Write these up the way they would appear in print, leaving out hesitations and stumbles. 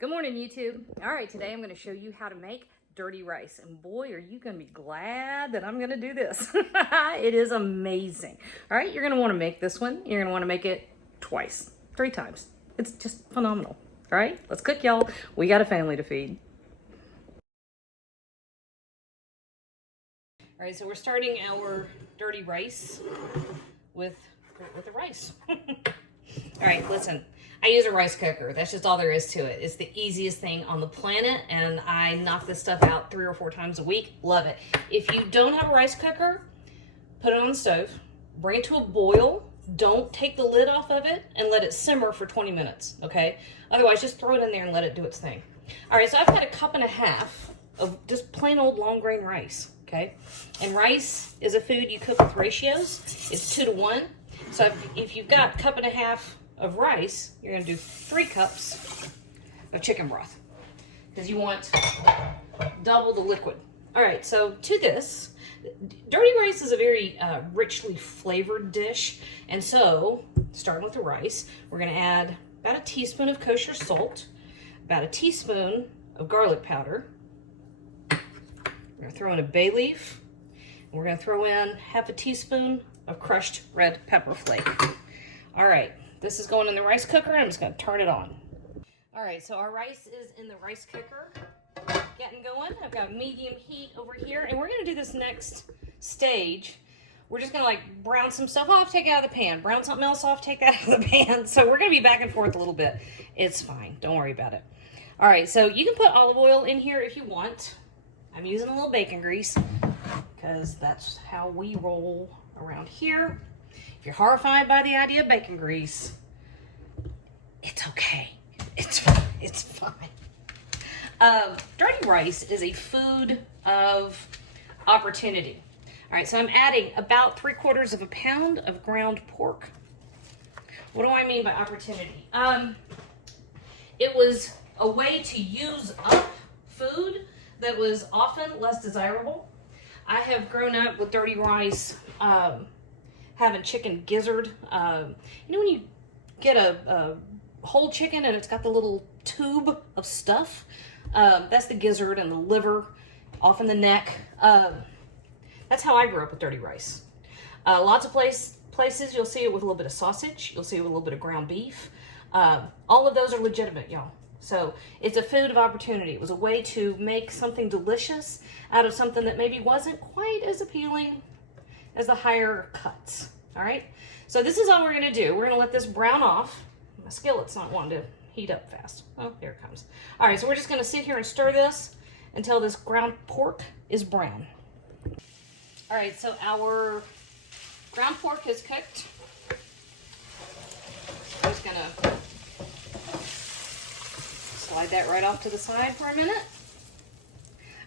Good morning, YouTube. All right, today I'm going to show you how to make dirty rice. And boy, are you going to be glad that I'm going to do this. It is amazing. All right, you're going to want to make this one. You're going to want to make it twice, 3 times. It's just phenomenal. All right, let's cook, y'all. We got a family to feed. All right, so we're starting our dirty rice with the rice. All right, listen. I use a rice cooker. That's just all there is to it. It's the easiest thing on the planet, and I knock this stuff out 3 or 4 times a week. Love it. If you don't have a rice cooker, put it on the stove. Bring it to a boil. Don't take the lid off of it and let it simmer for 20 minutes, okay? Otherwise, just throw it in there and let it do its thing. All right, so I've got 1.5 cups of just plain old long grain rice, okay? And rice is a food you cook with ratios. It's 2 to 1. So if you've got 1.5 cups of rice, you're going to do 3 cups of chicken broth because you want double the liquid. All right, so to this, dirty rice is a very richly flavored dish, and so starting with the rice, we're going to add about 1 teaspoon of kosher salt, about 1 teaspoon of garlic powder. We're going to throw in a bay leaf, and we're going to throw in 1/2 teaspoon of crushed red pepper flake. All right. This is going in the rice cooker. I'm just going to turn it on. All right, so our rice is in the rice cooker, getting going. I've got medium heat over here, and we're going to do this next stage. We're just going to like brown some stuff off, take it out of the pan, brown something else off, take that out of the pan. So we're going to be back and forth a little bit. It's fine. Don't worry about it. All right, so you can put olive oil in here if you want. I'm using a little bacon grease because that's how we roll around here. If you're horrified by the idea of bacon grease, it's okay. It's fine. Dirty rice is a food of opportunity. All right, so I'm adding about 3/4 pound of ground pork. What do I mean by opportunity? It was a way to use up food that was often less desirable. I have grown up with dirty rice, having chicken gizzard. You know when you get a whole chicken and it's got the little tube of stuff? That's the gizzard, and the liver off in the neck. That's how I grew up with dirty rice. Lots of places you'll see it with a little bit of sausage. You'll see it with a little bit of ground beef. All of those are legitimate, y'all. So it's a food of opportunity. It was a way to make something delicious out of something that maybe wasn't quite as appealing as the higher cuts. All right, so this is all we're going to do. We're going to let this brown off. My skillet's not wanting to heat up fast. Oh, here it comes. All right, so we're just going to sit here and stir this until this ground pork is brown. All right, so our ground pork is cooked. I'm just going to slide that right off to the side for a minute.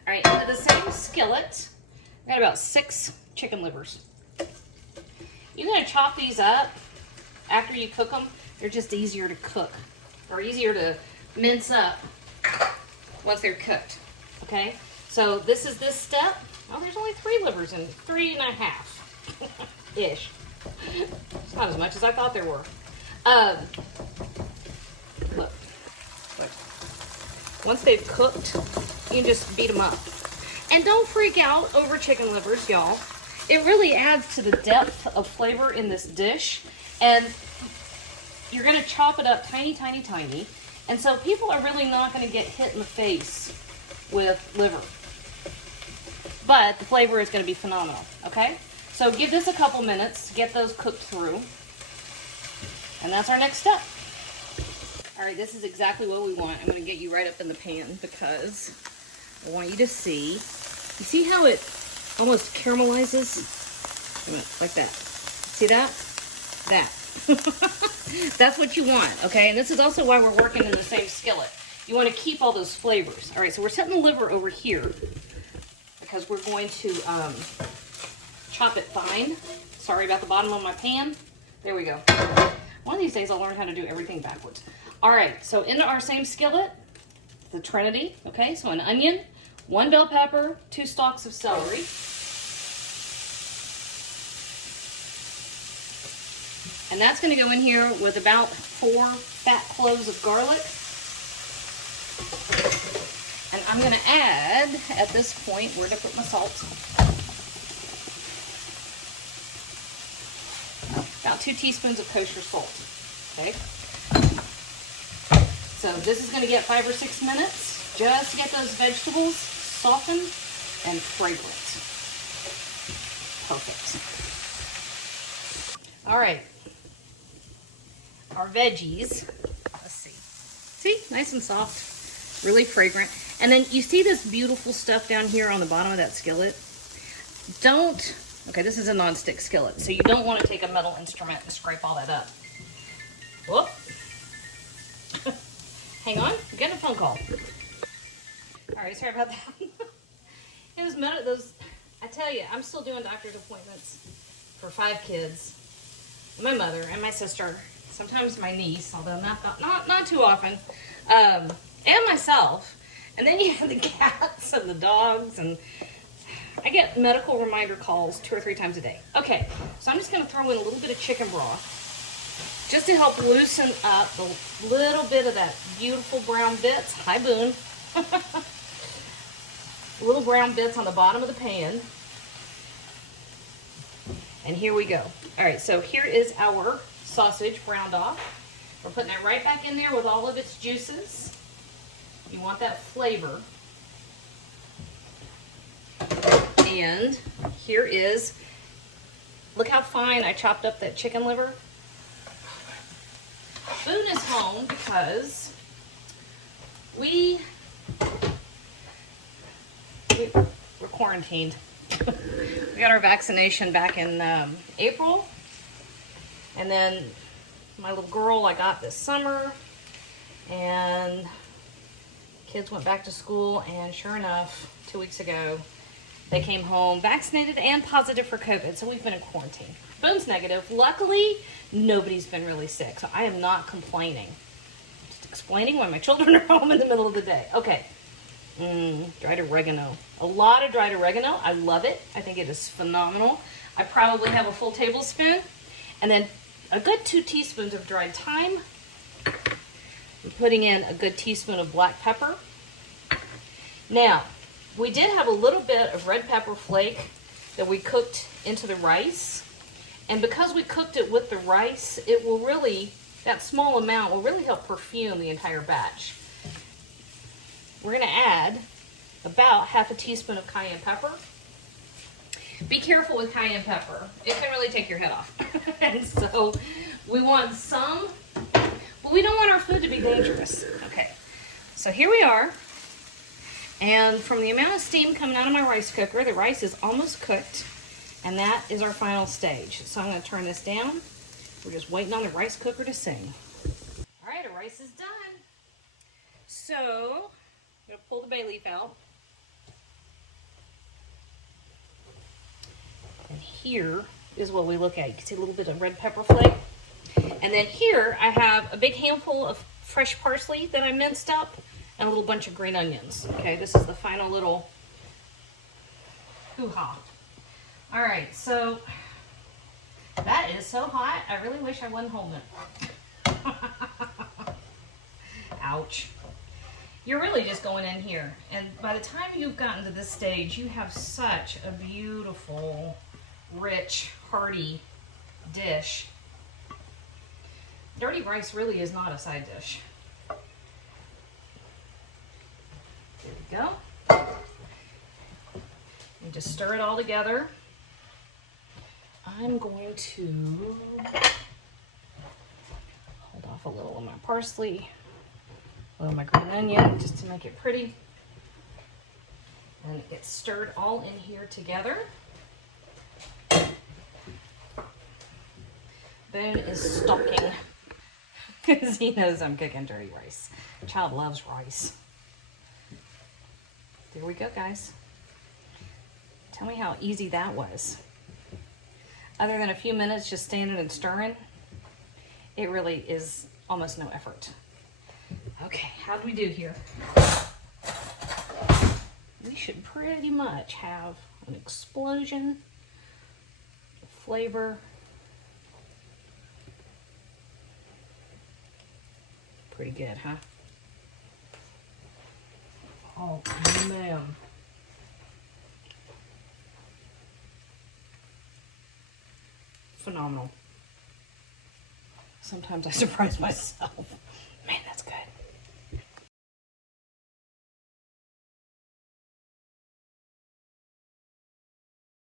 All right, into the same skillet, I got about 6 chicken livers. You're going to chop these up after you cook them. They're just easier to cook, or easier to mince up once they're cooked, okay? So this is this step. Oh, there's only 3 livers and 3.5-ish. It's not as much as I thought there were. Look. Once they've cooked, you can just beat them up. And don't freak out over chicken livers, y'all. It really adds to the depth of flavor in this dish. And you're going to chop it up tiny, tiny, tiny. And so people are really not going to get hit in the face with liver. But the flavor is going to be phenomenal, okay? So give this a couple minutes to get those cooked through. And that's our next step. All right, this is exactly what we want. I'm going to get you right up in the pan because I want you to see. You see how it almost caramelizes? Like that. See that? That. That's what you want, okay? And this is also why we're working in the same skillet. You want to keep all those flavors. All right, so we're setting the liver over here because we're going to chop it fine. Sorry about the bottom of my pan. There we go. One of these days I'll learn how to do everything backwards. All right, so into our same skillet, the Trinity, okay? So an onion, 1 bell pepper, 2 stalks of celery. And that's going to go in here with about 4 fat cloves of garlic. I'm going to add, at this point, where to put my salt. About 2 teaspoons of kosher salt. Okay. So this is going to get 5 or 6 minutes just to get those vegetables softened and fragrant. Perfect. All right. Our veggies. Let's see. See? Nice and soft. Really fragrant. And then you see this beautiful stuff down here on the bottom of that skillet? Okay, this is a non-stick skillet, so you don't want to take a metal instrument and scrape all that up. Whoop. Hang on, I'm getting a phone call. All right, sorry about that. It was those. I tell you, I'm still doing doctor's appointments for 5 kids, my mother and my sister, sometimes my niece, although not too often, and myself. And then you have the cats and the dogs, and I get medical reminder calls 2 or 3 times a day. Okay, so I'm just going to throw in a little bit of chicken broth just to help loosen up a little bit of that beautiful brown bits. Hi, Boone. Little brown bits on the bottom of the pan. And here we go. All right, so here is our sausage browned off. We're putting it right back in there with all of its juices. You want that flavor. And here is, look how fine I chopped up that chicken liver. Boone is home because we're quarantined. We got our vaccination back in April, and then my little girl I got this summer, and kids went back to school, and sure enough, 2 weeks ago, they came home vaccinated and positive for COVID, so we've been in quarantine. Boone's negative. Luckily, nobody's been really sick, so I am not complaining. Just explaining why my children are home in the middle of the day. Okay. Dried oregano. A lot of dried oregano. I love it. I think it is phenomenal. I probably have a full tablespoon. And then a good 2 teaspoons of dried thyme. I'm putting in a good teaspoon of black pepper. Now, we did have a little bit of red pepper flake that we cooked into the rice. And because we cooked it with the rice, it will really, that small amount will really help perfume the entire batch. We're going to add about half a teaspoon of cayenne pepper. Be careful with cayenne pepper. It can really take your head off. And so we want some, but we don't want our food to be dangerous. Okay, so here we are. And from the amount of steam coming out of my rice cooker, the rice is almost cooked. And that is our final stage. So I'm going to turn this down. We're just waiting on the rice cooker to sing. All right, our rice is done. So I'm going to pull the bay leaf out. And here is what we look at. You can see a little bit of red pepper flake. And then here I have a big handful of fresh parsley that I minced up and a little bunch of green onions. Okay, this is the final little hoo-ha. All right, so that is so hot. I really wish I wasn't holding it. Ouch. You're really just going in here. And by the time you've gotten to this stage, you have such a beautiful, rich, hearty dish. Dirty rice really is not a side dish. There we go. You just stir it all together. I'm going to hold off a little of my parsley, a little of my green onion, just to make it pretty. And it gets stirred all in here together. Boone is stalking because he knows I'm cooking dirty rice. The child loves rice. There we go, guys. Tell me how easy that was. Other than a few minutes just standing and stirring, it really is almost no effort. Okay, how do we do here? We should pretty much have an explosion of flavor. Pretty good, huh? Oh, man. Phenomenal. Sometimes I surprise myself. Man.